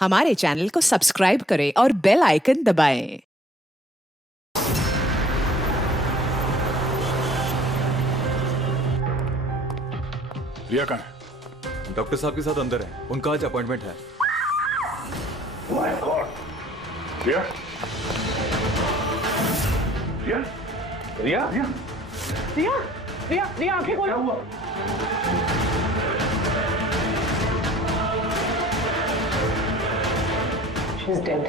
हमारे चैनल को सब्सक्राइब करें और बेल आइकन दबाएं। रिया कहाँ है? डॉक्टर साहब के साथ अंदर है, उनका आज अपॉइंटमेंट है। My God! रिया? रिया? रिया? रिया? रिया, रिया, रिया आंखें खोलो। क्या हुआ? She's dead.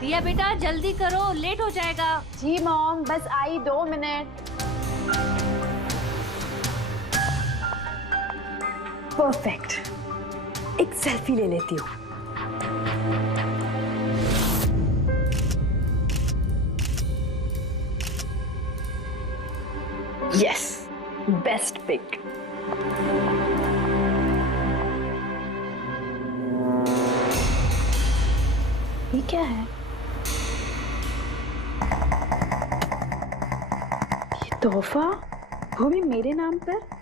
रिया बेटा जल्दी करो, लेट हो जाएगा। जी मॉम, बस आई 2 मिनट। परफेक्ट, एक सेल्फी ले लेती हूँ। Yes, best pic. ये क्या है? ये तोहफा, वो भी मेरे नाम पर।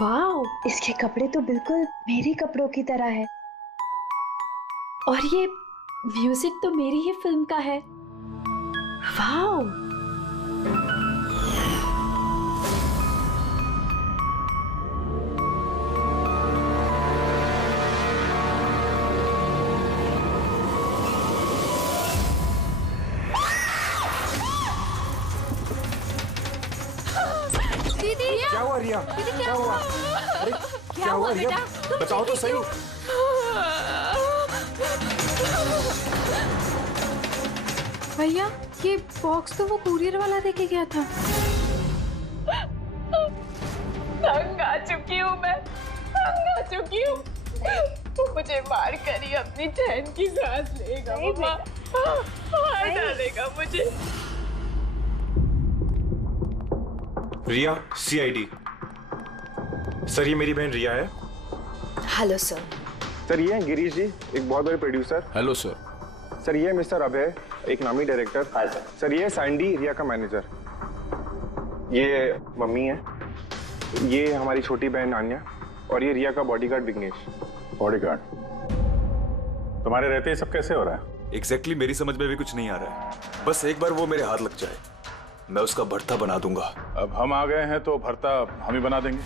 वाओ, इसके कपड़े तो बिल्कुल मेरे कपड़ों की तरह है। और ये म्यूजिक तो मेरी ही फिल्म का है। वाओ, दीदी क्या हुआ रिया? दीदी क्या हुआ? अरे क्या हुआ रिया? बेटा? बताओ तो सही। भैया ये बॉक्स तो वो कुरियर वाला देके गया था। तंग आ चुकी हूँ मैं, तंग आ चुकी हूँ। वो मुझे मार कर ही अपनी चैन की सांस लेगा। मम्मा मार डालेगा मुझे। रिया, सीआईडी। सर, ये मेरी बहन रिया है। Hello sir. सर ये हैं गिरीश जी, एक बहुत बड़े प्रोड्यूसर। Hello sir. सर ये है मिस्टर अभय, एक नामी डायरेक्टर। Hi sir. सर ये है सैंडी, रिया का मैनेजर। ये मम्मी है, ये हमारी छोटी बहन आन्या, और ये रिया का बॉडीगार्ड विघ्नेश। बॉडीगार्ड। तुम्हारे रहते ही सब कैसे हो रहा है? एग्जैक्टली मेरी समझ में भी कुछ नहीं आ रहा है। बस एक बार वो मेरे हाथ लग जाए, मैं उसका भर्ता बना दूंगा। अब हम आ गए हैं तो भरता हम ही बना देंगे।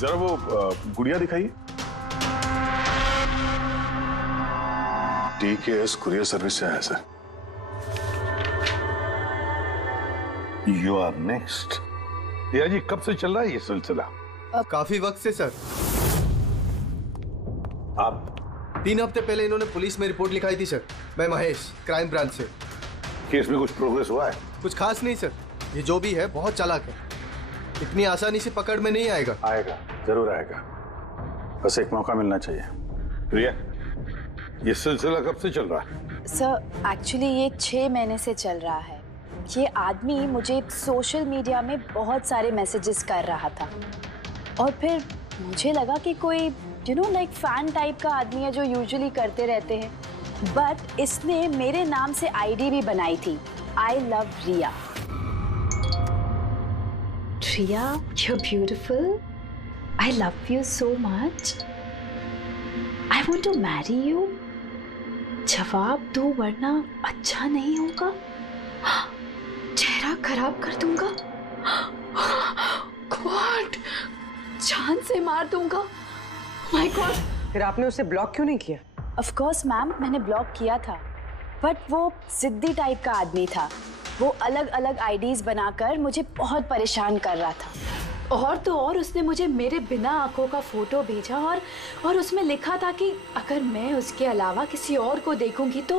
जरा वो गुड़िया दिखाइए। DKS कुरियर सर्विस से आया sir. You are next. Riya ji कब से चल रहा है ये सिलसिला? काफी वक्त से सर। आप 3 हफ्ते पहले इन्होंने पुलिस में रिपोर्ट लिखाई थी सर। मैं महेश, क्राइम ब्रांच से। केस में कुछ प्रोग्रेस हुआ है? कुछ खास नहीं सर, ये जो भी है बहुत चालाक है, इतनी आसानी से पकड़ में नहीं आएगा। आएगा, जरूर आएगा, बस एक मौका मिलना चाहिए। रिया, ये सिलसिला कब से चल रहा है? सर एक्चुअली ये 6 महीने से चल रहा है। ये आदमी मुझे सोशल मीडिया में बहुत सारे मैसेजेस कर रहा था, और फिर मुझे लगा कि कोई लाइक फैन टाइप का आदमी है जो यूजुअली करते रहते हैं। बट इसने मेरे नाम से आईडी भी बनाई थी, I love Riya. Riya, you're beautiful. I love you so much. I want to marry you. जवाब दो वरना अच्छा नहीं होगा। चेहरा खराब कर दूंगा। गॉड, जान से मार दूंगा। My God. फिर आपने उसे ब्लॉक क्यों नहीं किया? ऑफ कोर्स मैम, मैंने ब्लॉक किया था, बट वो जिद्दी टाइप का आदमी था। वो अलग अलग आईडीज बनाकर मुझे बहुत परेशान कर रहा था। और तो और उसने मुझे मेरे बिना आंखों का फोटो भेजा, और उसमें लिखा था कि अगर मैं उसके अलावा किसी और को देखूंगी तो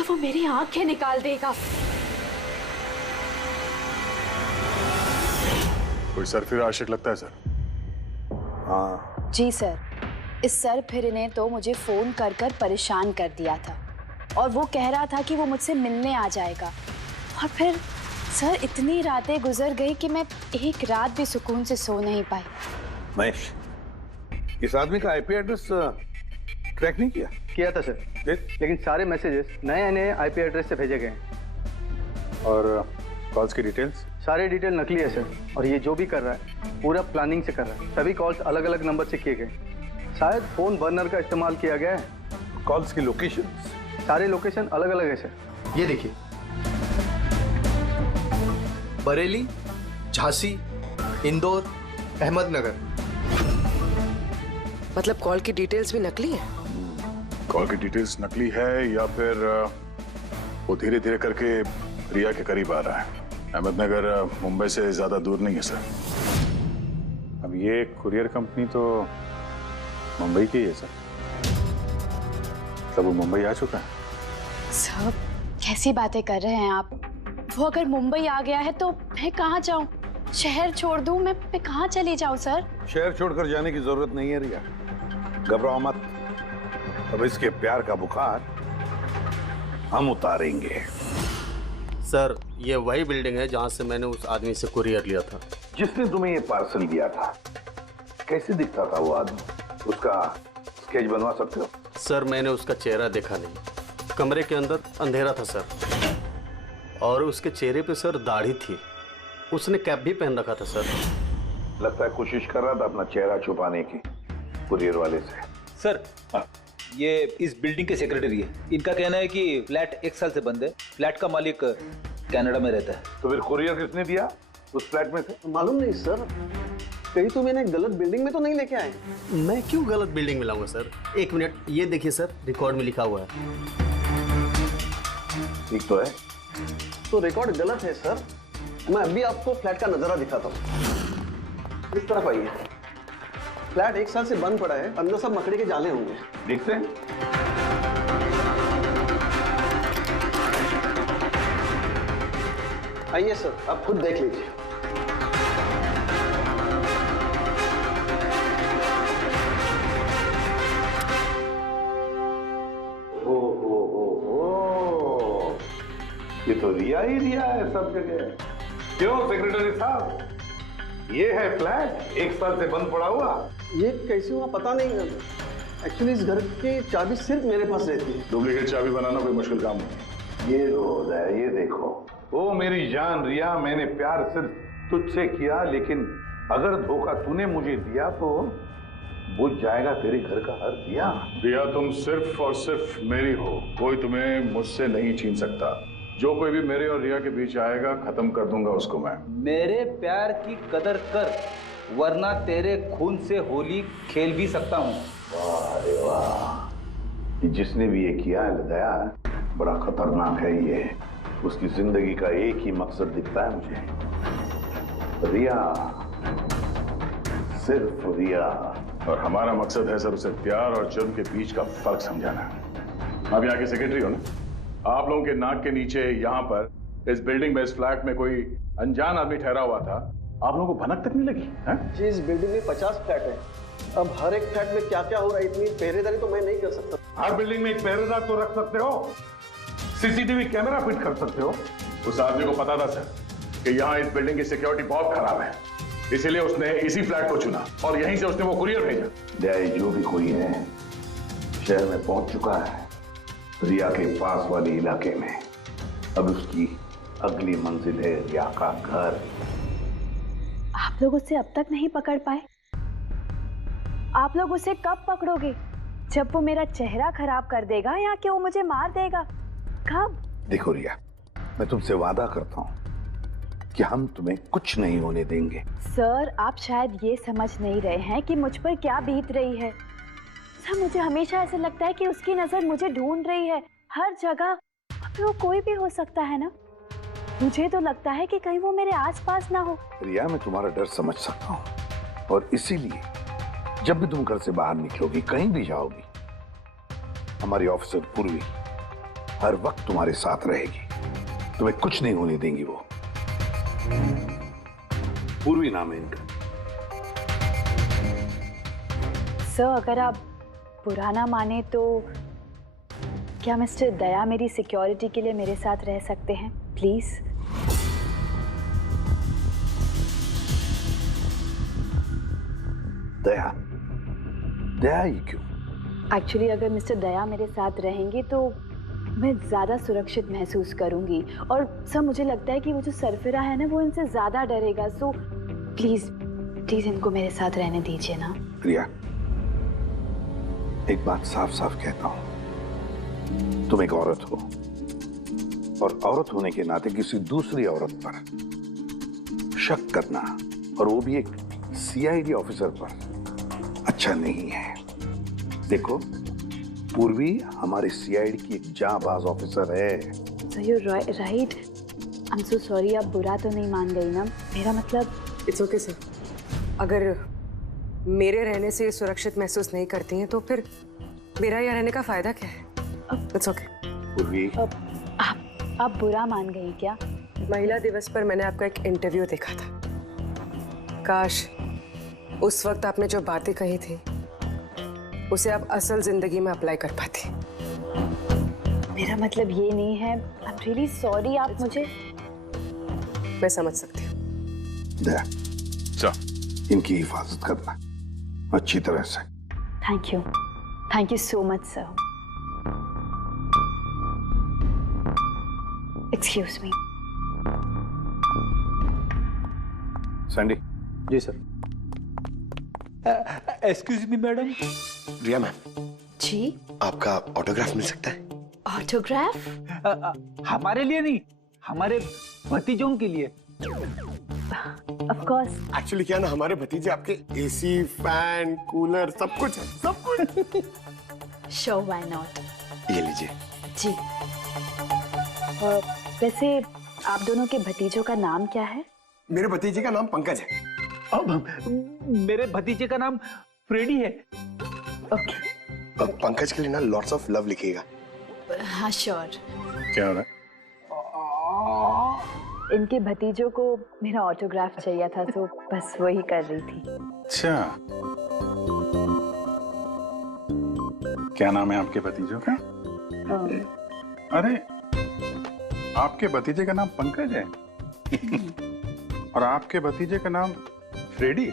वो मेरी आंखें निकाल देगा। कोई सरफिरा आशिक लगता है सर। हाँ जी सर, इस सर फिर ने तो मुझे फोन कर कर परेशान कर दिया था। और वो कह रहा था कि वो मुझसे मिलने आ जाएगा। और फिर सर इतनी रातें गुजर गई कि मैं एक रात भी सुकून से सो नहीं पाई। महेश, इस आदमी का आईपी एड्रेस ट्रैक नहीं किया था सर, लेकिन सारे मैसेजेस नए नए आईपी एड्रेस से भेजे गए हैं। और कॉल्स की डिटेल्स? सारे डिटेल नकली है सर, और ये जो भी कर रहा है पूरा प्लानिंग से कर रहा है। सभी कॉल्स अलग अलग नंबर से किए गए, शायद फोन बर्नर का इस्तेमाल किया गया है। कॉल्स की लोकेशन? सारे लोकेशन अलग अलग है सर। ये देखिए, बरेली, झांसी, इंदौर, अहमदनगर। मतलब कॉल की डिटेल्स भी नकली है? कॉल की डिटेल्स नकली है या फिर वो धीरे धीरे करके रिया के करीब आ रहा है। अहमदनगर मुंबई से ज्यादा दूर नहीं है सर। अब ये कुरियर कंपनी तो मुंबई की है सर। तब वो मुंबई आ चुका है। सर कैसी बातें कर रहे हैं आप? वो अगर मुंबई आ गया है तो मैं कहाँ जाऊँ? शहर छोड़ दूँ? मैं कहाँ चली जाऊँ सर? शहर छोड़कर जाने की जरूरत नहीं है रिया, घबराओ मत। अब इसके प्यार का बुखार हम उतारेंगे। सर ये वही बिल्डिंग है जहाँ से मैंने उस आदमी से कुरियर लिया था। जिसने तुम्हें ये पार्सल दिया था, कैसे दिखता था वो आदमी? उसका स्केच बनवा सकते हो? सर मैंने उसका चेहरा देखा नहीं, कमरे के अंदर अंधेरा था सर, और उसके चेहरे पे सर दाढ़ी थी। उसने कैप भी पहन रखा था सर। लगता है कोशिश कर रहा था अपना चेहरा छुपाने की कुरियर वाले से। सर ये इस बिल्डिंग के सेक्रेटरी है। इनका कहना है कि फ्लैट 1 साल से बंद है। फ्लैट का मालिक कनाडा में रहता है। तो फिर कुरियर किसने दिया उस फ्लैट में से? मालूम नहीं सर, कहीं तो मैंने गलत बिल्डिंग में तो नहीं लेके आए। मैं क्यों गलत बिल्डिंग में लाऊंगा सर? 1 मिनट, ये देखिए सर, रिकॉर्ड में लिखा हुआ है। ठीक तो है? तो रिकॉर्ड गलत है सर। मैं अभी आपको फ्लैट का नजारा दिखाता हूँ। इस तरफ आइए। फ्लैट 1 साल से बंद पड़ा है, अंदर सब मकड़ी के जाले होंगे। देखते हैं। आइए सर, आप खुद देख लीजिए। ये तो रिया ही रिया है सब जगह। क्यों सेक्रेटरी साहब, ये है फ्लैट 1 साल से बंद पड़ा हुआ। ये कैसे हुआ पता नहीं। एक्चुअली इस घर की चाबी सिर्फ मेरे पास रहती है। डुप्लीकेट चाबी बनाना कोई मुश्किल काम नहीं। ये रोज है, ये देखो। ओ मेरी जान रिया, मैंने प्यार सिर्फ तुझसे किया, लेकिन अगर धोखा तूने मुझे दिया तो बुझ जाएगा तेरे घर का हर दिया। रिया तुम सिर्फ और सिर्फ मेरी हो, कोई तुम्हें मुझसे नहीं छीन सकता। जो कोई भी मेरे और रिया के बीच आएगा खत्म कर दूंगा उसको मैं। मेरे प्यार की कदर कर, वरना तेरे खून से होली खेल भी सकता हूँ। वाह रे वाह, जिसने भी ये किया है दया, बड़ा खतरनाक है ये। उसकी जिंदगी का एक ही मकसद दिखता है मुझे, रिया, सिर्फ रिया। और हमारा मकसद है सर उसे प्यार और जुर्म के बीच का फर्क समझाना। आप यहाँ के सेक्रेटरी हो ना? आप लोगों के नाक के नीचे यहाँ पर इस बिल्डिंग में, इस फ्लैट में कोई अनजान आदमी ठहरा हुआ था, आप लोगों को भनक तक नहीं लगी है? जी इस बिल्डिंग में 50 फ्लैट है। अब हर एक फ्लैट में क्या क्या हो रहा है इतनी पहरेदारी तो मैं नहीं कर सकता। हर बिल्डिंग में एक पहरेदार तो रख सकते हो, सीसीटीवी कैमरा फिट कर सकते हो। उस आदमी को पता था सर कि यहाँ इस बिल्डिंग की सिक्योरिटी बहुत खराब है, इसीलिए उसने इसी फ्लैट को चुना और यहीं से उसने वो कुरियर भेजा। दया जो भी कोई है शहर में पहुंच चुका है, रिया के पास वाले इलाके में। अब उसकी अगली मंजिल है रिया का घर। आप लोग उसे अब तक नहीं पकड़ पाए? आप लोग उसे कब पकड़ोगे? जब वो मेरा चेहरा खराब कर देगा या कि वो मुझे मार देगा? कब? देखो रिया, मैं तुमसे वादा करता हूँ कि हम तुम्हें कुछ नहीं होने देंगे। सर आप शायद ये समझ नहीं रहे हैं कि मुझ पर क्या बीत रही है। सर मुझे हमेशा ऐसा लगता है कि उसकी नजर मुझे ढूंढ रही है हर जगह। वो कोई भी हो सकता है ना? मुझे तो लगता है कि कहीं वो मेरे आसपास ना हो। रिया मैं तुम्हारा डर समझ सकता हूँ, और इसीलिए जब भी तुम घर से बाहर निकलोगी, कहीं भी जाओगी, हमारी ऑफिसर पूर्वी हर वक्त तुम्हारे साथ रहेगी। तुम्हें कुछ नहीं होने देंगी वो। पूर्वी नाम है इनका। सर अगर आप पुराना माने तो क्या मिस्टर दया मेरी सिक्योरिटी के लिए मेरे साथ रह सकते हैं प्लीज? दया, दया ही क्यों? एक्चुअली अगर मिस्टर दया मेरे साथ रहेंगे तो मैं ज़्यादा सुरक्षित महसूस करूंगी, और सर मुझे लगता है कि वो जो सरफिरा है ना वो इनसे ज़्यादा डरेगा। सो प्लीज प्लीज इनको मेरे साथ रहने दीजिए ना। रिया, एक बात साफ साफ कहता हूं, तुम एक औरत हो और औरत होने के नाते किसी दूसरी औरत पर शक करना, और वो भी एक सीआईडी ऑफिसर पर, अच्छा नहीं है। देखो, पूर्वी हमारे सीआईडी की एक जांबाज ऑफिसर है। So you right. I am so sorry, आप बुरा तो नहीं मान गई ना? मेरा मतलब इट्स ओके सर, अगर मेरे रहने से सुरक्षित महसूस नहीं करती हैं तो फिर मेरा यहाँ रहने का फायदा क्या है? It's okay. पूर्वी, आप बुरा मान गई क्या? महिला दिवस पर मैंने आपका एक इंटरव्यू देखा था। काश उस वक्त आपने जो बातें कही थी उसे आप असल जिंदगी में अप्लाई कर पाती। मेरा मतलब ये नहीं है। आई एम रियली सॉरी, आप मुझे। मैं समझ सकती हूँ। दया, इनकी हिफाजत करना अच्छी तरह से। Thank you so much sir. Excuse me. Sandy. जी sir. Excuse me madam. Riya ma'am ji, आपका ऑटोग्राफ मिल सकता है? ऑटोग्राफ? हमारे लिए नहीं, हमारे भतीजों के लिए। Of course. एक्चुअली क्या ना, हमारे भतीजे आपके एसी, फैन, कूलर सब कुछ है, सब कुछ। Show why not. ये लीजिए। जी। वैसे आप दोनों के भतीजों का नाम क्या है? मेरे भतीजे का नाम पंकज है। मेरे भतीजे का नाम फ्रेडी है। ओके। पंकज के लिए ना लॉट्स ऑफ लव लिखिएगा। हाँ श्योर। क्या हो रहा है? इनके भतीजों को मेरा ऑटोग्राफ चाहिए था, तो बस वही कर रही थी। अच्छा, क्या नाम है आपके भतीजों का? अरे, आपके भतीजे का नाम पंकज है और आपके भतीजे का नाम Freddy.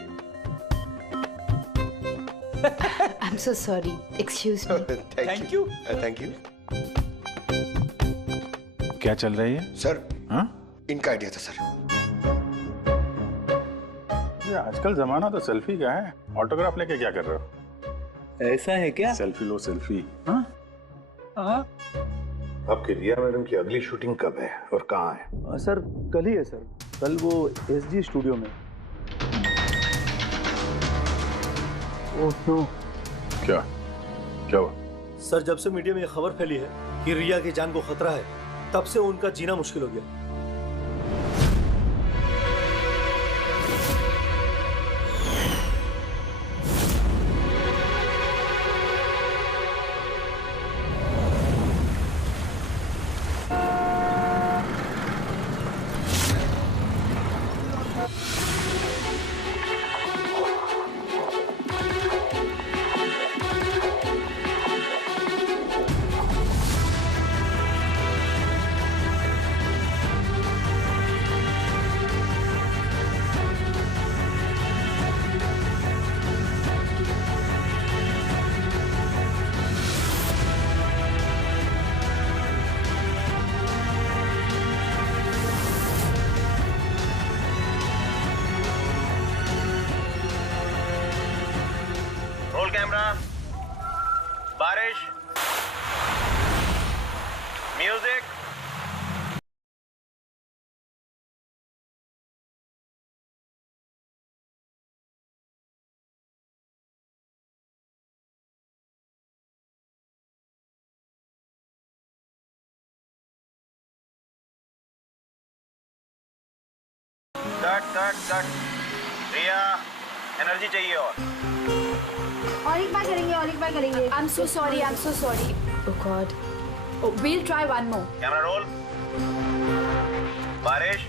I am so sorry, excuse me. Thank you. Thank you. क्या चल रही है सर? हाँ? इनका आइडिया था सर। ये आजकल जमाना तो सेल्फी का है, ऑटोग्राफ लेके क्या कर रहे हो? ऐसा है क्या? सेल्फी लो सेल्फी। हाँ? आपकी रिया मैडम की अगली शूटिंग कब है और कहाँ है? सर कल ही है सर, कल वो एसजी स्टूडियो में। Oh no. क्या हुआ? सर, जब से मीडिया में ये खबर फैली है कि रिया की जान को खतरा है, तब से उनका जीना मुश्किल हो गया। रोल कैमरा, बारिश, म्यूजिक। कट। रिया, एनर्जी चाहिए और एक बार करेंगे। आई am so sorry. Oh God, we'll try one more. Camera roll, बारिश।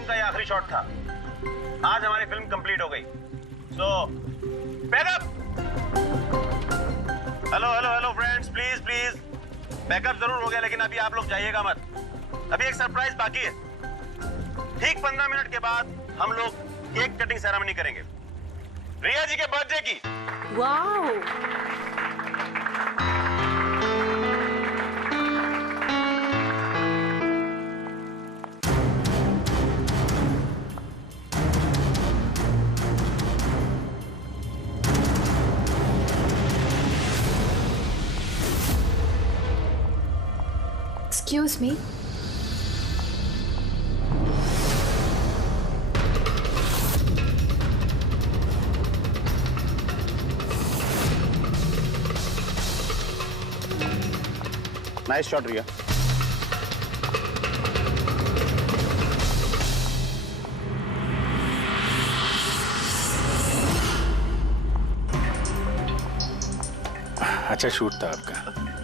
फिल्म का ये आखिरी शॉट था। आज हमारी फिल्म कंप्लीट हो गई। So backup. Hello hello hello friends, please please backup जरूर हो गया, लेकिन अभी आप लोग जाइएगा मत। अभी एक सरप्राइज बाकी है। ठीक 15 मिनट के बाद हम लोग केक कटिंग सेरेमनी करेंगे, रिया जी के बर्थडे की। Wow, excuse me, nice shot Riya. अच्छा शूट था आपका।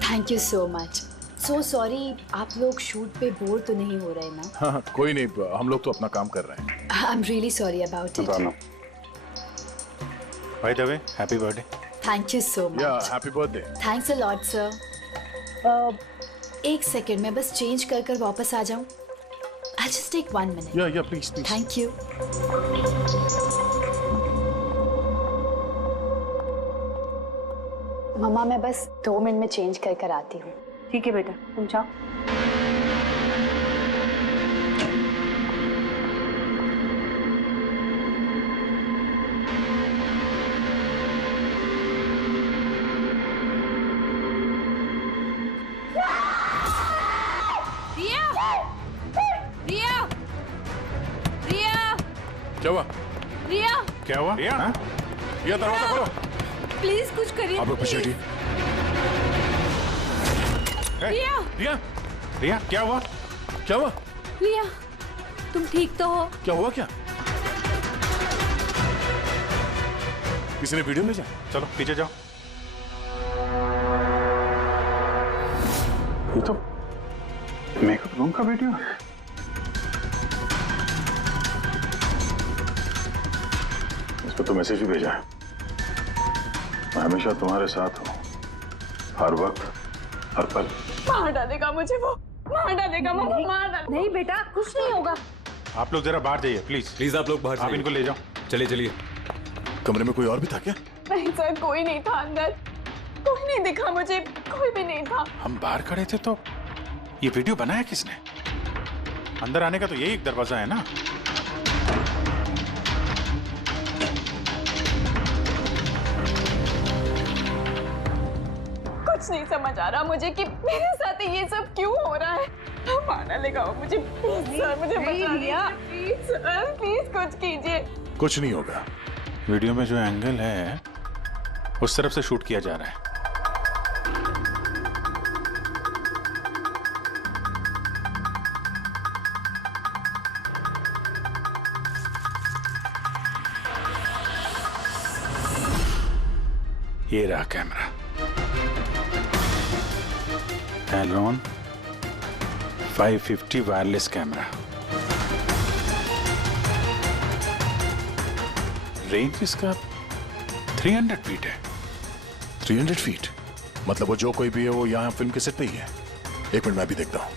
Thank you so much. So sorry, आप लोग शूट पे बोर तो नहीं हो रहे ना? हाँ कोई नहीं, हम लोग तो अपना काम कर रहे हैं। I am really sorry about it. By the way, happy birthday. Thank you so much. Yeah happy birthday. Thanks a lot sir. एक सेकेंड, मैं बस चेंज कर कर वापस आ जाऊं। I just take 1 minute. Yeah please please. Thank you. मम्मा मैं बस 2 मिनट में चेंज कर कर आती हूँ। ठीक है बेटा, तुम जाओ। क्या हुआ? रिया, क्या हुआ? रिया, रिया दरवाजा खोलो। प्लीज कुछ करिए। आप लोग पीछे हटिए। रिया, रिया, रिया क्या हुआ? क्या हुआ? रिया, तुम ठीक तो हो? क्या हुआ? क्या किसी ने वीडियो भेजा? चलो पीछे जाओ। ये तो मेकअप रूम का वीडियो है। इस पर तो मैसेज भी भेजा है, मैं हमेशा तुम्हारे साथ हूँ, हर वक्त हर पल। मार डालेगा मुझे वो, मार डालेगा वो, मार डालेगा। नहीं बेटा, कुछ नहीं होगा। आप लोग जरा बाहर जाइए प्लीज। प्लीज आप लोग बाहर आप इनको ले जाओ। चलिए चलिए। कमरे में कोई और भी था क्या? नहीं सर, कोई नहीं था अंदर, कोई नहीं दिखा मुझे, कोई भी नहीं था। हम बाहर खड़े थे तो ये वीडियो बनाया किसने? अंदर आने का तो यही एक दरवाजा है ना। कुछ नहीं समझ आ रहा मुझे कि मेरे साथ ये सब क्यों हो रहा है। मार डालेगा वो मुझे। प्लीज सर, मुझे बचा लीजिए। प्लीज सर, प्लीज कुछ कीजिए। कुछ नहीं होगा। वीडियो में जो एंगल है उस तरफ से शूट किया जा रहा है। ये रहा कैमरा। एलोन 550 वायरलेस कैमरा। रेंज इसका 300 फीट है। 300 फीट मतलब वो जो कोई भी है वो यहाँ फिल्म के सेट पे ही है। एक मिनट मैं भी देखता हूँ।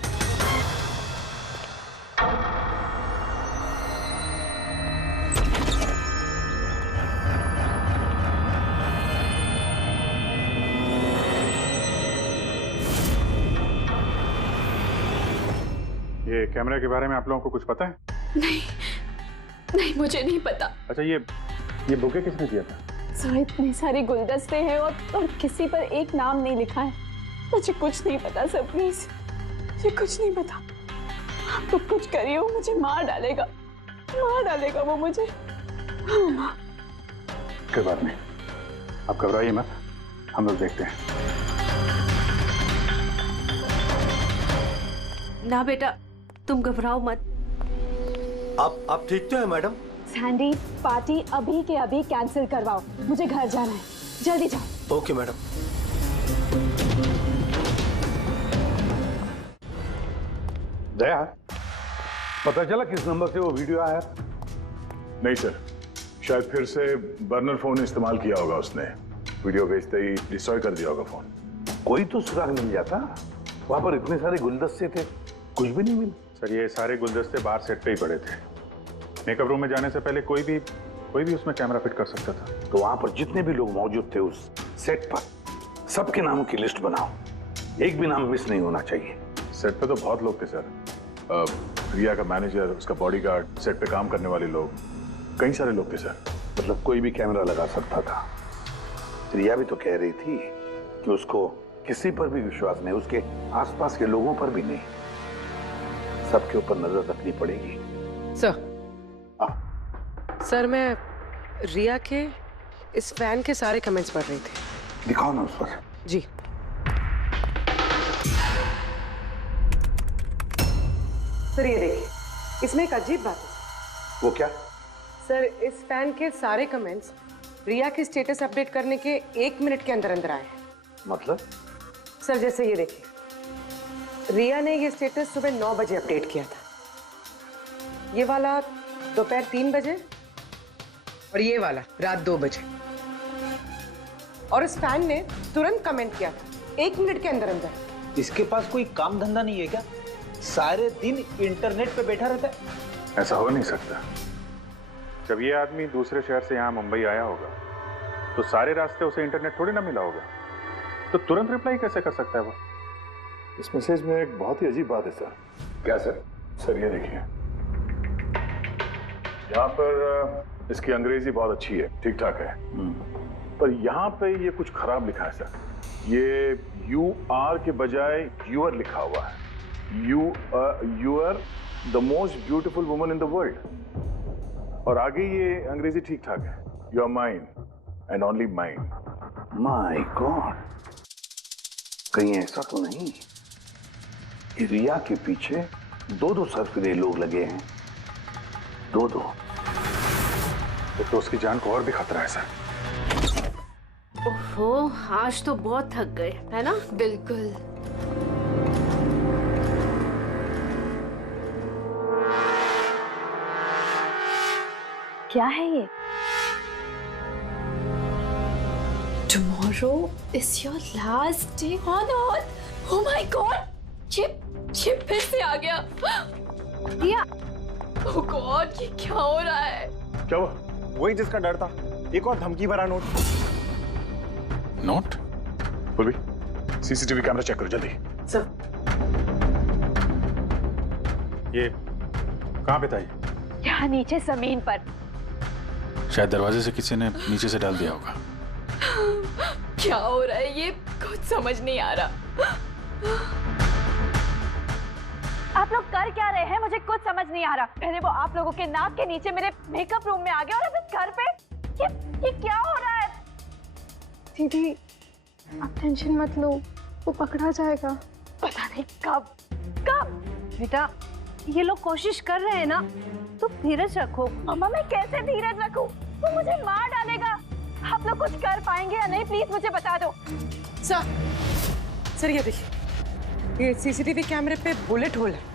ये कैमरा के बारे में आप लोगों को कुछ पता है? नहीं नहीं, मुझे नहीं पता। अच्छा ये बुके किसने दिया था? सर इतने सारे गुलदस्ते हैं और किसी पर एक नाम नहीं लिखा है। मुझे कुछ नहीं पता सर, प्लीज मुझे कुछ नहीं पता। आप लोग कुछ करिए, वो मुझे मार डालेगा वो मुझे। कोई बात नहीं, आप घबराइए मत, हम लोग देखते हैं। ना बेटा, तुम घबराओ मत। आप ठीक तो है मैडम? सैंडी, पार्टी अभी के अभी कैंसिल करवाओ, मुझे घर जाना है, जल्दी जाओ। Okay madam. दया, पता चला किस नंबर से वो वीडियो आया? नहीं सर, शायद फिर से बर्नर फोन इस्तेमाल किया होगा उसने। वीडियो भेजते ही डिस्ट्रॉय कर दिया होगा फोन। कोई तो सुराग मिल जाता। वहां पर इतने सारे गुलदस्ते थे, कुछ भी नहीं मिला। सर ये सारे गुलदस्ते बाहर सेट पे ही पड़े थे। मेकअप रूम में जाने से पहले कोई भी उसमें कैमरा फिट कर सकता था। तो वहां पर जितने भी लोग मौजूद थे उस सेट पर, सबके नामों की लिस्ट बनाओ। एक भी नाम मिस नहीं होना चाहिए। सेट पे तो बहुत लोग थे सर। रिया का मैनेजर, उसका बॉडीगार्ड, सेट पे काम करने वाले लोग, कई सारे लोग थे सर। मतलब कोई भी कैमरा लगा सकता था। रिया भी तो कह रही थी कि उसको किसी पर भी विश्वास नहीं, उसके आसपास के लोगों पर भी नहीं, सबके ऊपर नजर रखनी पड़ेगी। सर मैं रिया के इस फैन के सारे कमेंट्स पढ़ रही थी। दिखाओ ना उस पर। जी सर, ये देखिए, इसमें एक अजीब बात है। वो क्या? सर इस फैन के सारे कमेंट्स रिया की स्टेटस अपडेट करने के 1 मिनट के अंदर अंदर आए हैं। मतलब? सर जैसे ये देखिए, रिया ने ये स्टेटस सुबह 9 बजे अपडेट किया था, ये वाला दोपहर 3 बजे और ये वाला रात 2 बजे। और इस फैन ने तुरंत कमेंट किया था 1 मिनट के अंदर अंदर। इसके पास कोई काम धंधा नहीं है क्या? सारे दिन इंटरनेट पे बैठा रहता है। ऐसा हो नहीं सकता। जब ये आदमी दूसरे शहर से यहाँ मुंबई आया होगा तो सारे रास्ते उसे इंटरनेट थोड़ी ना मिला होगा, तो तुरंत रिप्लाई कैसे कर सकता है वो? इस मैसेज में एक बहुत ही अजीब बात है सर। क्या सर? सर ये देखिए, यहाँ पर इसकी अंग्रेजी बहुत अच्छी है, ठीक ठाक है, पर यहाँ पे ये कुछ खराब लिखा है सर। ये यू आर के बजाय यूर लिखा हुआ है। You are the most beautiful woman in the world. और आगे ये अंग्रेजी ठीक ठाक है, you are mine and only mine. My god, कहीं ऐसा तो नहीं कि रिया के पीछे 2-2 सरफिरे लोग लगे हैं? 2-2? तो उसकी जान को और भी खतरा है सर। ओहो, आज तो बहुत थक गए, है ना? बिल्कुल। क्या है ये? Tomorrow is your last day on Earth. Oh my God! Chip फिर से आ गया। रिया, oh God, ये क्या हो रहा है? क्या हुआ? वही जिसका डर था, एक और धमकी भरा नोट। नोट? पूर्वी, सीसीटीवी कैमरा चेक करो जल्दी। सर ये कहाँ पे था? यहाँ नीचे जमीन पर। शायद दरवाजे से किसी ने नीचे से डाल दिया होगा। क्या हो रहा है ये? कुछ समझ नहीं आ रहा। आप लोग कर क्या रहे हैं? मुझे कुछ समझ नहीं आ रहा। पहले वो आप लोगों के नाक के नीचे मेरे मेकअप रूम में आ गया और अब इस घर पे ये क्या हो रहा है? दीदी आप टेंशन मत लो, वो पकड़ा जाएगा। पता नहीं कब। बेटा ये लोग कोशिश कर रहे हैं ना, तो धीरज रखो। मम्मा मैं कैसे धीरज रखूं? वो मुझे मार डालेगा। आप लोग कुछ कर पाएंगे या नहीं, प्लीज मुझे बता दो। सर ये देखिए, ये सीसीटीवी कैमरे पे बुलेट होल है।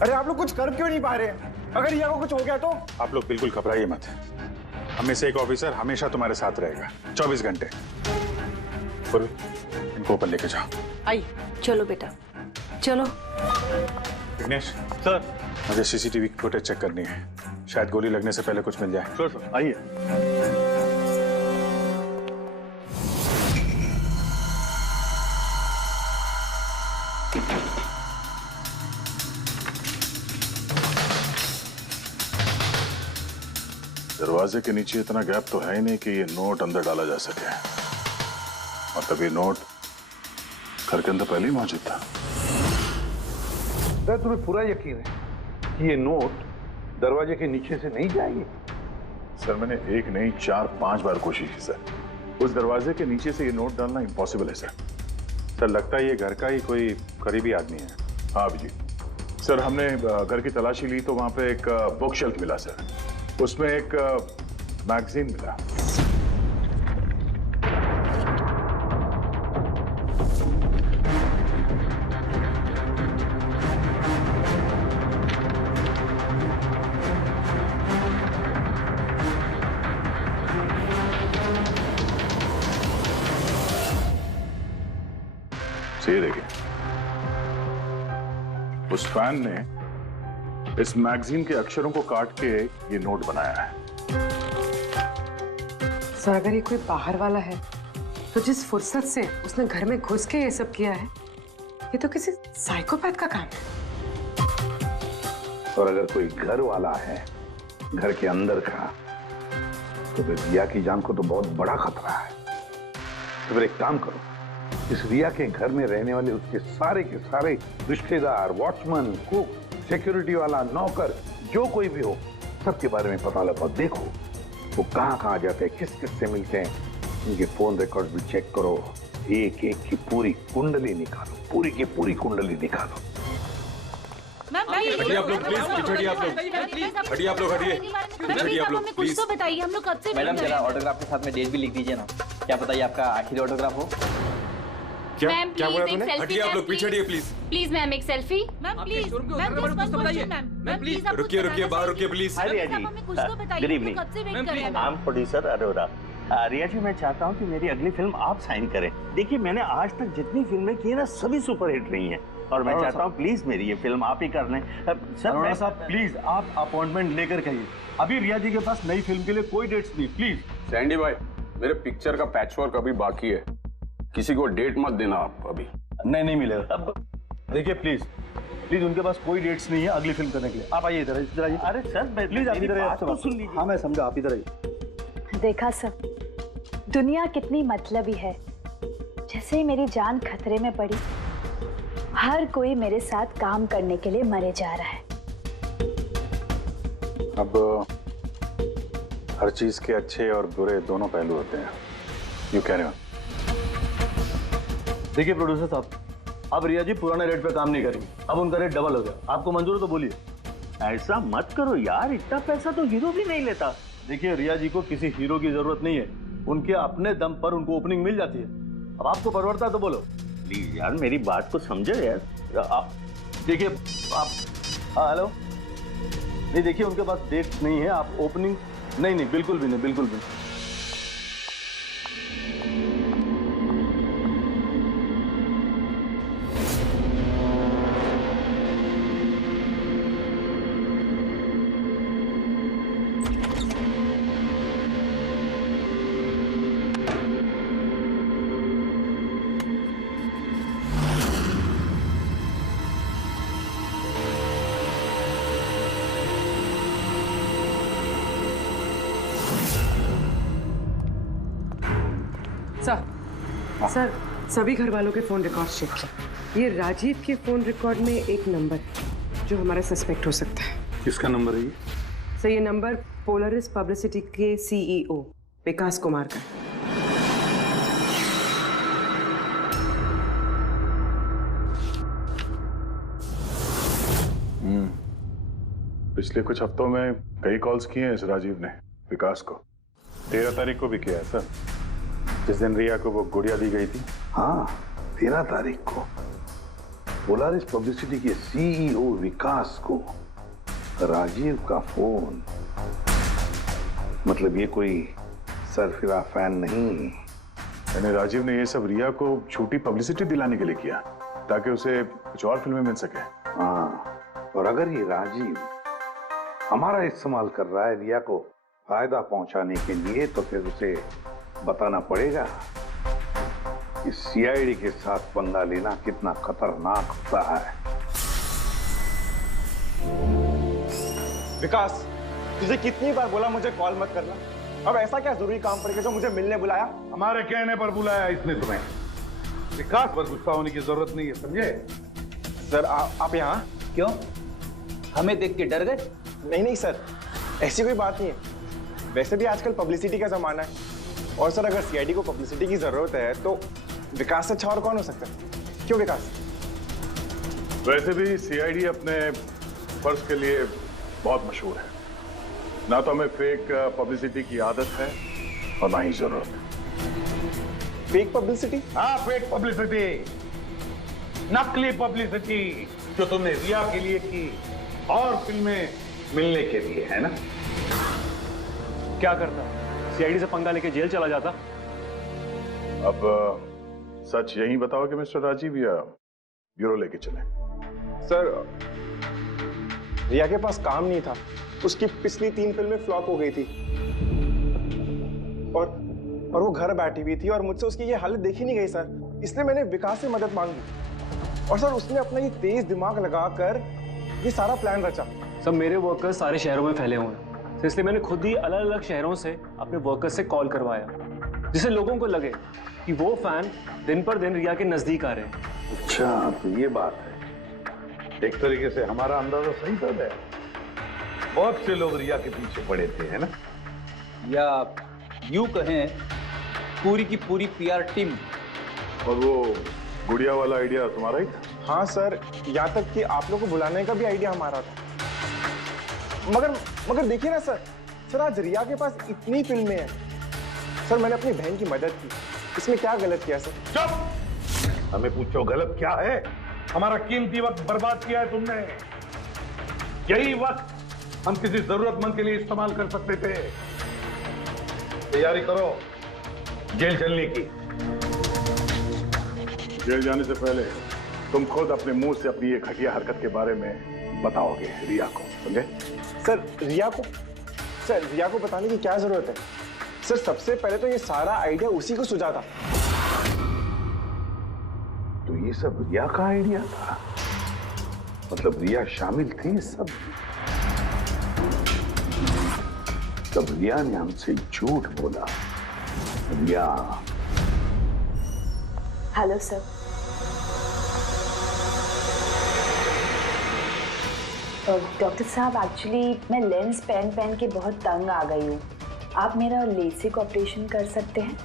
अरे आप लोग कुछ कर क्यों नहीं पा रहे? अगर रिया को कुछ हो गया तो? आप लोग बिल्कुल घबराइए मत। हमें से एक ऑफिसर हमेशा तुम्हारे साथ रहेगा 24 घंटे। पूर्वी, इनको ऊपर लेके जाओ। आइए। चलो बेटा, चलो। विघ्नेश सर, मुझे सीसीटीवी फुटेज चेक करनी है, शायद गोली लगने से पहले कुछ मिल जाए। सर आइए। दरवाजे के नीचे इतना गैप तो है ही नहीं कि ये नोट अंदर डाला जा सके। मतलब ये नोट घर के अंदर पहले ही मौजूद था। सर तुम्हें पूरा यकीन है कि ये नोट दरवाजे के नीचे से नहीं जाएंगे? सर मैंने 1 नहीं 4-5 बार कोशिश की सर। उस दरवाजे के नीचे से ये नोट डालना इम्पॉसिबल है सर। सर लगता है ये घर का ही कोई करीबी आदमी है। हाँ जी सर, हमने घर की तलाशी ली तो वहां पे एक बुक शेल्फ मिला सर, उसमें एक मैगजीन मिला। सही देखिए, उस फैन ने इस मैगजीन के अक्षरों को काट के ये नोट बनाया है। सर अगर ये कोई बाहर वाला है तो जिस फुर्सत से उसने घर में घुस के ये सब किया है, ये तो किसी साइकोपैथ का काम है। और अगर कोई घर वाला है, घर के अंदर का, तो फिर रिया की जान को तो बहुत बड़ा खतरा है। तो फिर एक काम करो, इस रिया के घर में रहने वाले उसके सारे के सारे रिश्तेदार, वॉचमैन, कुक, सिक्योरिटी वाला, नौकर, जो कोई भी हो, सबके बारे में पता लगाओ। देखो वो कहाँ जाते हैं, किस किस से मिलते हैं, उनके फोन रिकॉर्ड भी चेक करो, एक एक की पूरी कुंडली निकालो, पूरी की पूरी कुंडली निकालो। हटिए आप लोग प्लीज, हटिए आप लोग, हटिए आप लोग, हटिए आप लोग प्लीज। तो बताइए, हम लोग कब से मैडम जरा ऑटोग्राफ के साथ में डेट भी लिख दीजिए ना, क्या पता ये आपका आखिरी ऑटोग्राफ हो। क्या बोला तूने? हटिए आप लोग, पीछे हटिए प्लीज। प्लीज मैम एक selfie. Ma'am please, ma'am please रुकिए बाहर रुकिए please. Good evening, I am producer Arora. Riya ji, मैं चाहता हूँ कि मेरी अगली फिल्म आप साइन करें। देखिए मैंने आज तक जितनी फिल्में की है ना, सभी सुपरहिट रही हैं, और मैं चाहता हूँ प्लीज मेरी ये फिल्म आप ही कर लें। सर साहब प्लीज आप अपॉइंटमेंट लेकर कहिए, अभी रिया जी के पास नई फिल्म के लिए कोई डेट्स नहीं, प्लीज। सैंडी भाई, मेरे पिक्चर का पैचवर्क अभी बाकी है, किसी को डेट मत देना आप अभी। नहीं मिलेगा। देखिए प्लीज उनके पास कोई डेट्स नहीं है अगली फिल्म करने के लिए। आप आइए इधर आइए। अरे सर प्लीज आप इधर आइए, सुन लीजिए। हाँ मैं समझा, आप इधर आइए। देखा सर, दुनिया कितनी मतलबी है। जैसे ही मेरी जान खतरे में पड़ी, हर कोई मेरे साथ काम करने के लिए मरे जा रहा है। अब हर चीज के अच्छे और बुरे दोनों पहलू होते हैं। You carry on. देखिए प्रोड्यूसर साहब, अब रिया जी पुराने रेट पे काम नहीं करेंगे, अब उनका रेट डबल हो गया। आपको मंजूर है तो बोलिए। ऐसा मत करो यार, इतना पैसा तो हीरो भी नहीं लेता। देखिए रिया जी को किसी हीरो की जरूरत नहीं है, उनके अपने दम पर उनको ओपनिंग मिल जाती है। अब आपको परवड़ता है तो बोलो। प्लीज यार मेरी बात को समझो यार। आप देखिए, आप हेलो, नहीं देखिए उनके पास डेट नहीं है, आप ओपनिंग नहीं बिल्कुल भी नहीं, बिल्कुल भी नहीं। सर सभी घर वालों के फोन रिकॉर्ड चेक किए। ये राजीव के फोन रिकॉर्ड में एक नंबर है जो हमारा सस्पेक्ट हो सकता है। किसका नंबर है ये? सर ये नंबर पोलरिस पब्लिसिटी के सीईओ विकास कुमार का है। पिछले कुछ हफ्तों में कई कॉल्स किए हैं इस राजीव ने विकास को। 13 तारीख को भी किया है सर, जिस दिन रिया को वो गुड़िया दी गई थी। हाँ 13 तारीख को पोलारिस पब्लिसिटी के सीईओ विकास को राजीव का फोन। मतलब ये कोई सरफिरा फैन नहीं। यानी राजीव ने ये सब रिया को झूठी पब्लिसिटी दिलाने के लिए किया ताकि उसे कुछ और फिल्में मिल सके। हाँ, और अगर ये राजीव हमारा इस्तेमाल कर रहा है रिया को फायदा पहुंचाने के लिए, तो फिर उसे बताना पड़ेगा कि सीआईडी के साथ पंगा लेना कितना खतरनाक होता है। विकास, तुझे कितनी बार बोला मुझे कॉल मत करना? अब ऐसा क्या जरूरी काम पड़ गया जो मुझे मिलने बुलाया? हमारे कहने पर बुलाया इसने तुम्हें। विकास पर गुस्सा होने की जरूरत नहीं है, समझे? सर आप यहाँ क्यों? हमें देख के डर गए? नहीं सर, ऐसी कोई बात नहीं है। वैसे भी आजकल पब्लिसिटी का जमाना है, और सर अगर सीआईडी को पब्लिसिटी की जरूरत है तो विकास से अच्छा और कौन हो सकता है? क्यों विकास? वैसे भी सीआईडी अपने फर्ज के लिए बहुत मशहूर है। ना तो हमें फेक पब्लिसिटी की आदत है और ना ही जरूरत है। Fake publicity? हाँ फेक पब्लिसिटी, नकली पब्लिसिटी जो तुमने रिया के लिए की और फिल्में मिलने के लिए, है ना? क्या करता? सीआईडी से पंगा लेके जेल चला जाता। अब सच यही बताओगे मिस्टर राजीव या ब्यूरो लेके चले? सर रिया के पास काम नहीं था, उसकी पिछली 3 फिल्में फ्लॉप हो गई थी और वो घर बैठी हुई थी और मुझसे उसकी ये हालत देखी नहीं गई सर, इसलिए मैंने विकास से मदद मांगी और सर उसने अपना ये तेज दिमाग लगाकर ये सारा प्लान रचा। सब मेरे वर्कर्स सारे शहरों में फैले हुए हैं, तो इसलिए मैंने खुद ही अलग अलग शहरों से अपने वर्कर्स से कॉल करवाया जिससे लोगों को लगे कि वो फैन दिन पर दिन रिया के नजदीक आ रहे हैं। अच्छा तो ये बात है, एक तरीके से हमारा अंदाजा सही था। बहुत से लोग रिया के पीछे पड़े थे, है ना? या यूं कहें पूरी की पूरी पीआर टीम। और वो गुड़िया वाला आइडिया तुम्हारा ही था? हाँ सर, यहाँ तक कि आप लोग को बुलाने का भी आइडिया हमारा था। मगर देखिए ना सर आज रिया के पास इतनी फिल्में हैं सर, मैंने अपनी बहन की मदद की, इसमें क्या गलत किया सर? चुप! हमें पूछो गलत क्या है? हमारा कीमती वक्त बर्बाद किया है तुमने। यही वक्त हम किसी जरूरतमंद के लिए इस्तेमाल कर सकते थे। तैयारी करो जेल चलने की। जेल जाने से पहले तुम खुद अपने मुंह से अपनी ये घटिया हरकत के बारे में बताओगे रिया को, समझे? सर रिया को बताने की क्या जरूरत है सर? सबसे पहले तो ये सारा आइडिया उसी को सुझा था। तो ये सब रिया का आइडिया था? मतलब रिया शामिल थी सब? तब रिया ने हमसे झूठ बोला। रिया। Hello sir. डॉक्टर साहब एक्चुअली मैं लेंस पहन के बहुत तंग आ गई हूँ, आप मेरा लेसिक ऑपरेशन कर सकते हैं?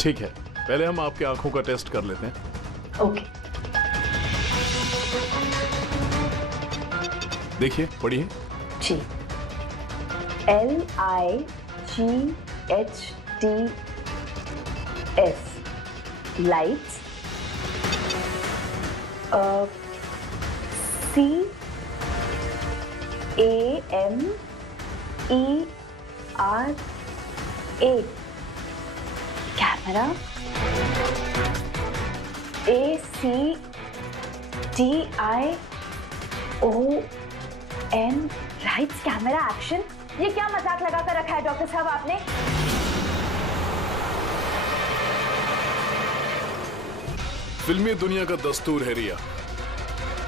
ठीक है, पहले हम आपके आंखों का टेस्ट कर लेते हैं। ओके। देखिए, पढ़िए। जी। LIGHTS lights, CAMERA camera, ACTION lights camera action. ये क्या मजाक लगा कर रखा है डॉक्टर साहब आपने? फिल्मी दुनिया का दस्तूर है रिया,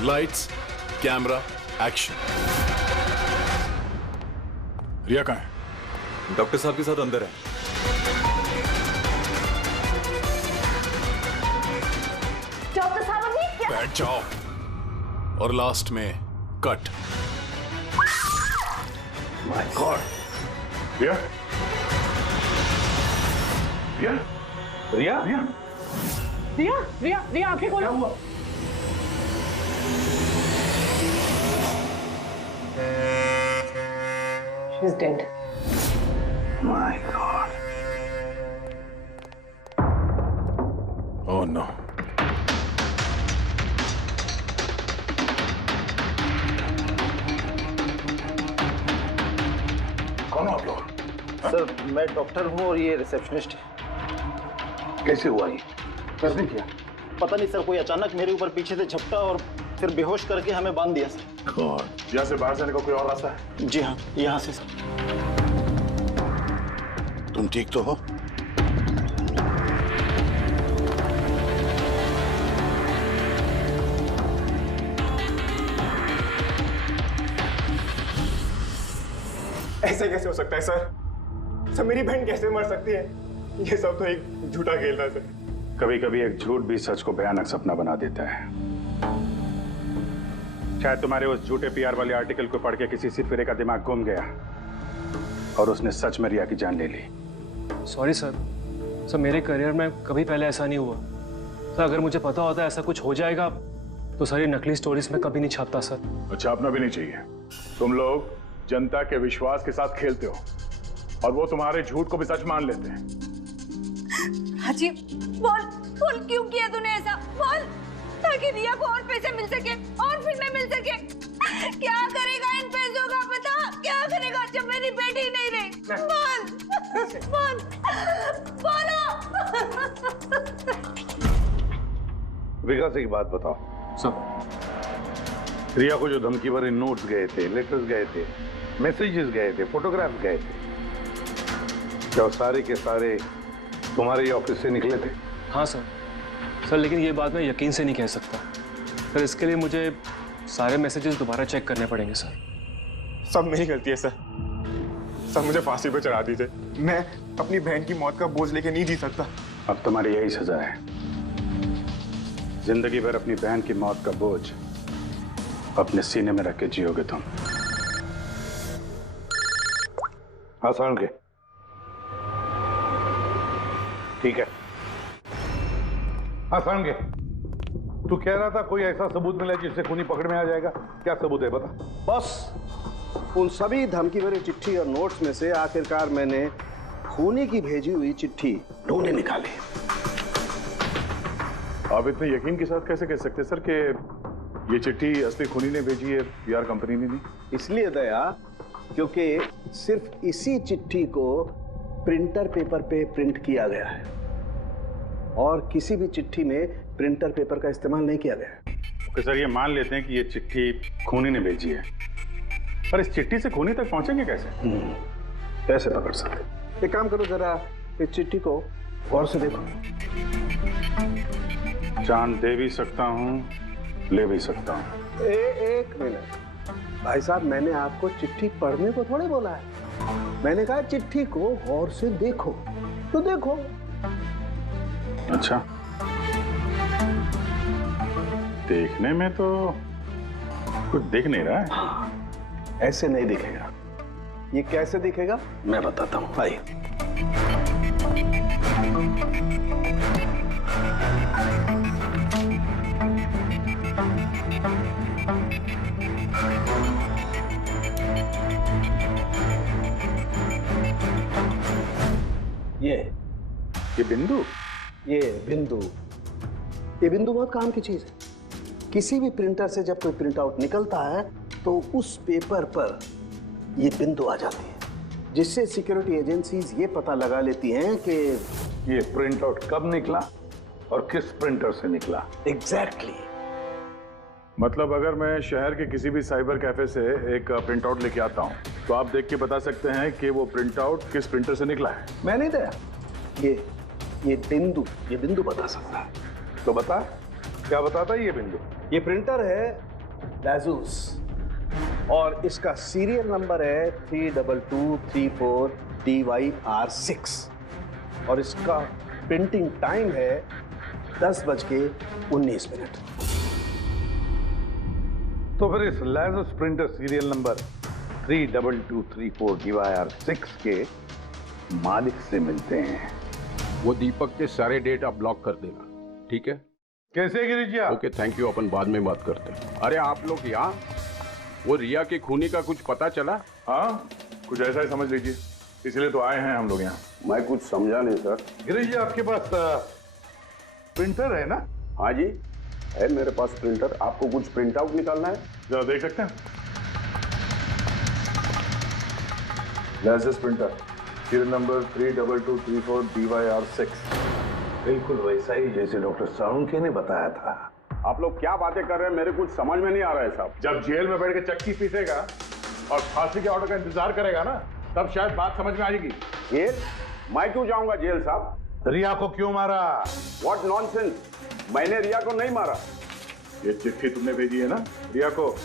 लाइट्स कैमरा एक्शन। रिया कहाँ है? डॉक्टर साहब के साथ अंदर है। डॉक्टर साहब अभी क्या? बैठ जाओ और लास्ट में cut. My God. Riya? Riya? Riya? Riya? Riya Riya Riya आंखें खोलो। क्या हुआ? She's dead. My God. Oh no. कौन हो आप लोग? सर मैं डॉक्टर हूँ और ये रिसेप्शनिस्ट है। कैसे हुआ ये? किसने किया? पता नहीं सर, कोई अचानक मेरे ऊपर पीछे से झपटा और फिर बेहोश करके हमें बांध दिया सर। गॉड। यहाँ से बाहर जाने का कोई और रास्ता है? जी हाँ, यहाँ से सर। तुम ठीक तो हो? ऐसे कैसे हो सकता है सर? मेरी बहन कैसे मर सकती है? ये सब तो एक झूठा खेल था सर। कभी कभी एक झूठ भी सच को भयानक सपना बना देता है। शायद तुम्हारे उस झूठे पीआर वाले आर्टिकल को पढ़ के किसी सिरफिरे का दिमाग घूम गया और उसने सच में रिया की जान ले ली। सॉरी सर, मेरे करियर में कभी पहले ऐसा नहीं हुआ सर। अगर मुझे पता होता ऐसा कुछ हो जाएगा तो सारी नकली स्टोरीज में कभी नहीं छापता सर। छापना भी नहीं चाहिए। तुम लोग जनता के विश्वास के साथ खेलते हो और वो तुम्हारे झूठ को भी सच मान लेते हैं। राजीव, बोल क्यों किया तूने ऐसा? बोल, ताकि रिया को और पैसे मिल सके और फिल्में मिल सके। क्या करेगा इन पैसों का पता? क्या करेगा जब मेरी बेटी नहीं रही? बोल बोलो। विकास एक बात बताओ सर। रिया को जो धमकी भरे नोट्स गए थे, लेटर्स गए थे, मैसेजेस गए थे, फोटोग्राफ्स गए थे, क्या वो सारे के सारे तुम्हारे ही ऑफिस से निकले थे? हाँ सर। सर लेकिन ये बात मैं यकीन से नहीं कह सकता सर। इसके लिए मुझे सारे मैसेजेस दोबारा चेक करने पड़ेंगे सर। सब मेरी गलती है सर। सब मुझे फांसी पे चढ़ा दीजिए। मैं अपनी बहन की मौत का बोझ लेके नहीं जी सकता। अब तुम्हारी यही सजा है, जिंदगी भर अपनी बहन की मौत का बोझ अपने सीने में रख के जियोगे तुम। आसान के ठीक है। आसान के तू कह रहा था कोई ऐसा सबूत मिला जिससे खूनी पकड़ में आ जाएगा, क्या सबूत है बता? बस उन सभी धमकी भरी चिट्ठी और नोट्स में से आखिरकार मैंने खूनी की भेजी हुई चिट्ठी ढूंढे निकाली। आप इतने यकीन के साथ कैसे कह सकते सर कि ये चिट्ठी असली खूनी ने भेजी है, पीआर कंपनी ने नहीं? इसलिए दया क्योंकि सिर्फ इसी चिट्ठी को प्रिंटर पेपर पे प्रिंट किया गया है और किसी भी चिट्ठी में प्रिंटर पेपर का इस्तेमाल नहीं किया गया है। ओके सर, ये मान लेते हैं कि ये चिट्ठी खूनी ने भेजी है, पर इस चिट्ठी से खूनी तक पहुंचेंगे कैसे? कैसे पकड़ सकते? एक काम करो, जरा इस चिट्ठी को गौर से देखो। जान दे भी सकता हूँ, ले भी सकता हूँ। एक मिनट भाई साहब, मैंने आपको चिट्ठी पढ़ने को थोड़े बोला है। मैंने कहा चिट्ठी को गौर से देखो, तो देखो। अच्छा, देखने में तो कुछ दिख नहीं रहा है। ऐसे नहीं दिखेगा। ये कैसे दिखेगा मैं बताता हूं, आइए। ये बिंदु, ये बिंदु बहुत काम की चीज है। किसी भी प्रिंटर से जब कोई प्रिंट आउट निकलता है तो उस पेपर पर ये बिंदु आ जाती है, जिससे सिक्योरिटी एजेंसीज ये पता लगा लेती हैं कि ये प्रिंट आउट कब निकला और किस प्रिंटर से निकला। एग्जैक्टली। मतलब अगर मैं शहर के किसी भी साइबर कैफे से एक प्रिंट आउट लेके आता हूँ तो आप देख के बता सकते हैं कि वो प्रिंट आउट किस प्रिंटर से निकला है? मैं नहीं दिया, ये बिंदु बता सकता है। तो बता, क्या बताता है ये बिंदु? ये प्रिंटर है लाजूस और इसका सीरियल नंबर है 32234 DYR6 और इसका प्रिंटिंग टाइम है 10:19। तो फिर इस लाजूस प्रिंटर सीरियल नंबर 32234 DYR6 के मालिक से मिलते हैं। वो दीपक के सारे डेटा ब्लॉक कर देना, ठीक है? कैसे गिरीश जी? ओके, थैंक यू, अपन बाद में बात करते हैं। अरे आप लोग यहाँ, वो रिया के खूनी का कुछ पता चला? हाँ, कुछ ऐसा ही समझ लीजिए, इसलिए तो आए हैं हम लोग यहाँ। मैं कुछ समझा नहीं सर। गिरीश जी, आपके पास प्रिंटर है ना? हाँ जी है मेरे पास प्रिंटर। आपको कुछ प्रिंट आउट निकालना है? जरा देख सकते हैं। लाजूस प्रिंटर, सीरियल नंबर 32234 DYR6। बिल्कुल वैसा ही जैसे डॉक्टर साळुंखे ने बताया था। आप लोग क्या बातें कर रहे हैं, मेरे कुछ समझ में नहीं आ रहा है साहब। जब जेल में बैठ के चक्की पीसेगा और फांसी के ऑर्डर का इंतजार करेगा ना, तब शायद बात समझ में आ जाएगी। जेल? मैं क्यों जाऊंगा जेल साहब? रिया को क्यों मारा? व्हाट नॉनसेंस, मैंने रिया को नहीं मारा। ये चिट्ठी तुमने भेजी है ना रिया को?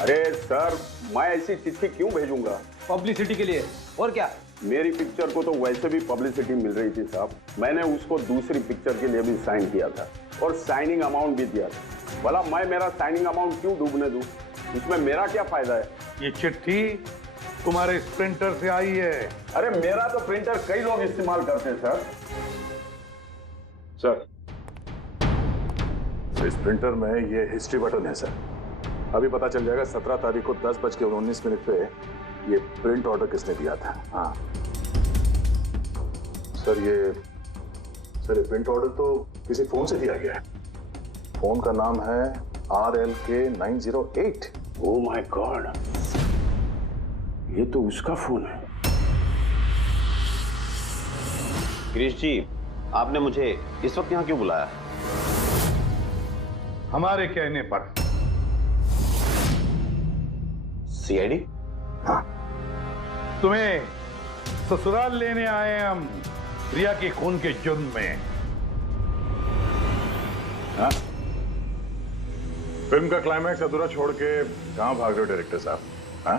अरे सर, मैं ऐसी चिट्ठी क्यों भेजूंगा? पब्लिसिटी के लिए, और क्या? मेरी पिक्चर को तो वैसे भी पब्लिसिटी मिल रही थी साहब। मैंने उसको दूसरी पिक्चर के लिए भी साइन किया था और साइनिंग अमाउंट भी दिया था। भला मैं मेरा साइनिंग अमाउंट क्यों डूबने दूं? इसमें मेरा क्या फायदा है? ये चिट्ठी तुम्हारे इस प्रिंटर से आई है। अरे मेरा तो प्रिंटर कई लोग इस्तेमाल करते हैं सर, इस प्रिंटर में ये हिस्ट्री बटन है सर। अभी पता चल जाएगा 17 तारीख को 10:19 पे ये प्रिंट ऑर्डर किसने दिया था। हाँ सर, ये प्रिंट ऑर्डर तो किसी फोन से दिया गया है। फोन का नाम है RLK908। ओह माय गॉड, ये तो उसका फोन है। गिरीश जी, आपने मुझे इस वक्त यहाँ क्यों बुलाया? हमारे कहने पर। सीआईडी? हाँ, तुम्हें ससुराल लेने आए हम रिया के खून के जुर्म में। हाँ? फिल्म का क्लाइमैक्स अधूरा छोड़ के कहां भाग रहे हो डायरेक्टर साहब? हाँ?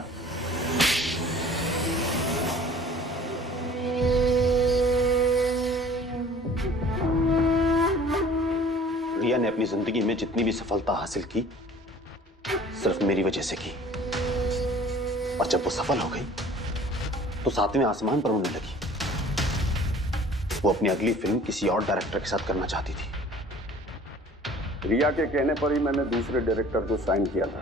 रिया ने अपनी जिंदगी में जितनी भी सफलता हासिल की सिर्फ मेरी वजह से की, और जब वो सफल हो गई तो सातवें आसमान पर उड़ने लगी। वो अपनी अगली फिल्म किसी और डायरेक्टर के साथ करना चाहती थी। रिया के कहने पर ही मैंने दूसरे डायरेक्टर को साइन किया था,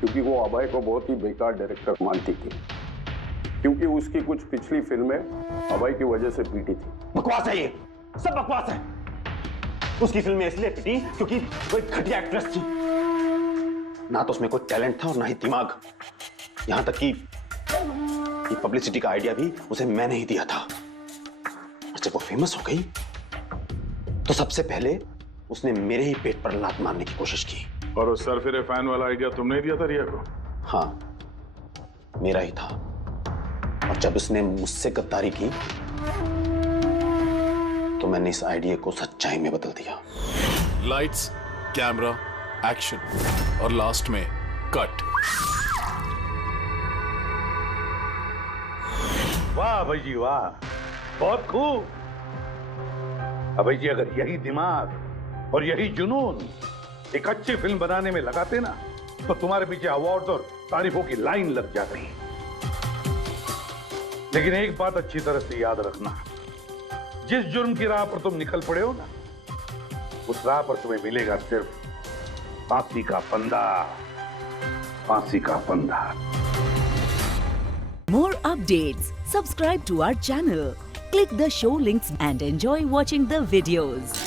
क्योंकि वो अभय को बहुत ही बेकार डायरेक्टर मानती थी, क्योंकि उसकी कुछ पिछली फिल्में अभय की वजह से पीटी थी। बकवास है, ये सब बकवास है। उसकी फिल्में इसलिए पिटी क्योंकि वो एक घटिया एक्ट्रेस थी। ना तो उसमें कोई टैलेंट था और ना ही दिमाग। यहां तक कि पब्लिसिटी का आइडिया भी उसे मैंने ही दिया था। और जब वो फेमस हो गई तो सबसे पहले उसने मेरे ही पेट पर लात मारने की कोशिश की। और उस सरफिरे फैन वाला आइडिया तुमने ही दिया था रिया को? हाँ, मेरा ही था। और जब उसने मुझसे गद्दारी की तो मैंने इस आइडिया को सच्चाई में बदल दिया। लाइट्स, कैमरा, एक्शन और लास्ट में कट। वाह अभय जी वाह, बहुत खूब। अभय जी, अगर यही दिमाग और यही जुनून एक अच्छी फिल्म बनाने में लगाते ना तो तुम्हारे पीछे अवार्ड और तारीफों की लाइन लग जाती। लेकिन एक बात अच्छी तरह से याद रखना, जिस जुर्म की राह पर तुम निकल पड़े हो ना, उस राह पर तुम्हें मिलेगा सिर्फ फांसी का फंदा, फांसी का फंदा। More updates. Subscribe to our channel. Click the show links and enjoy watching the videos.